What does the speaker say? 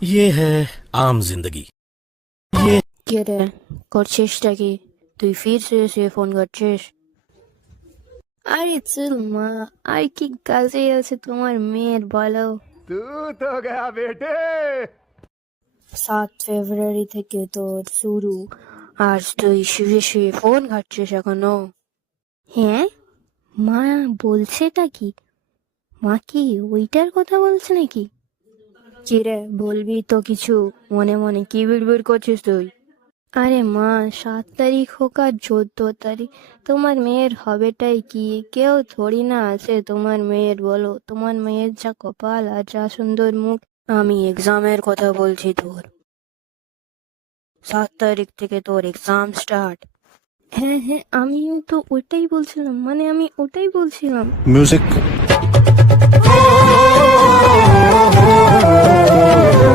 ये है आम जिंदगी। ये কে রে, করছিসটা কি? তুই ফিরছে সে ফোন করছিস? আরে চল মা, আর কি কাজে আছে তোমার মেয়ের বলো? तू तो गया बेटे। 7 ফেব্রুয়ারি থেকে তোর শুরু, আর তুই শুয়ে শুয়ে ফোন ঘাটছিস এখনো? হ্যাঁ, মা বলছেটা কি? মা কি ওইটার কথা বলছে নাকি? কি রে, বলবি তো কিছু? মনে মনে কি বিড়বিড় করছিস তুই? আরে মা, 7 তারিখ হোক আর 14 তারিখ, তোমার মেয়ের হবেটাই কি? কেউ থোড়ি না আছে তোমার মেয়ের, বলো? তোমার মেয়ের যা কপাল আর যা সুন্দর মুখ। আমি এক্সামের কথা বলছি তোর। 7 তারিখ থেকে তোর এক্সাম স্টার্ট। হ্যাঁ হ্যাঁ, আমিও তো ওটাই বলছিলাম, মানে আমি ওটাই বলছিলাম। म्यूजिक।